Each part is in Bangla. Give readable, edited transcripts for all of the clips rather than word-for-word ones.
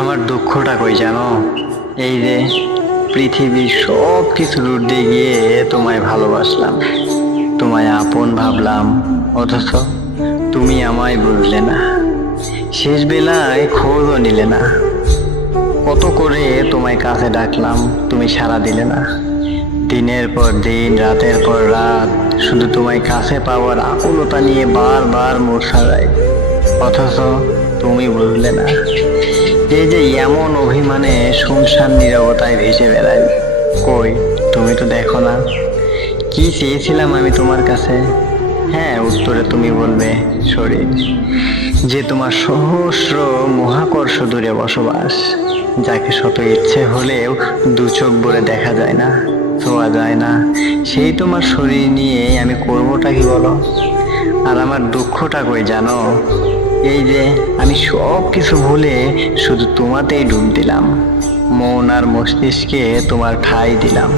আমার দুঃখটা কই জানো? এই যে পৃথিবীর সব কিছুর ঊর্ধ্বে গিয়ে তোমায় ভালোবাসলাম, তোমায় আপন ভাবলাম, অথচ তুমি আমায় বুঝলে না। শেষ বেলায় খোঁজও নিলে না। কত করে তোমায় কাছে ডাকলাম, তুমি সাড়া দিলে না। দিনের পর দিন, রাতের পর রাত, শুধু তোমায় কাছে পাওয়ার আকুলতা নিয়ে বারবার মূর্ছা যায়, অথচ তুমি বুঝলে না। এই যে এমন অভিমানে শুনশান নীরবতায় ভেসে বেড়াই, কই তুমি তো দেখো না কি চেয়েছিলাম আমি তোমার কাছে। হ্যাঁ, উত্তরে তুমি বলবে শরীর, যে তোমার সহস্র মহাকর্ষ দূরে বসবাস, যাকে শত ইচ্ছে হলেও দু চোখ ভরে দেখা যায় না, ছোঁয়া যায় না, সেই তোমার শরীর নিয়ে আমি করবোটা কি বলো? আর আমার দুঃখটা কই জানো? এই যে আমি সব কিছু ভুলে শুধু তোমাতেই ডুব দিলাম, মন আর মস্তিষ্কে তোমার ঠাঁই দিলাম,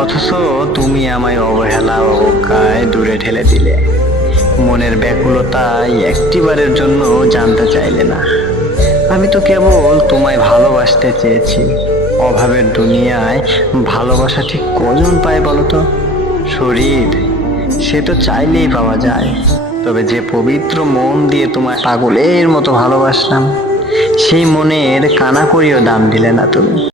অথচ তুমি আমায় অবহেলা অবজ্ঞায় দূরে ঠেলে দিলে। মনের ব্যাকুলতাই একটিবারের জন্য জানতে চাইলে না। আমি তো কেবল তোমায় ভালোবাসতে চেয়েছি। অভাবের দুনিয়ায় ভালোবাসা ঠিক কজন পায় বলো তো? শরীর, সে তো চাইলেই পাওয়া যায়, তবে যে পবিত্র মন দিয়ে তোমায় পাগলের মতো ভালোবাসলাম, সেই মনের কানাকড়িও দাম দিলে না তুমি।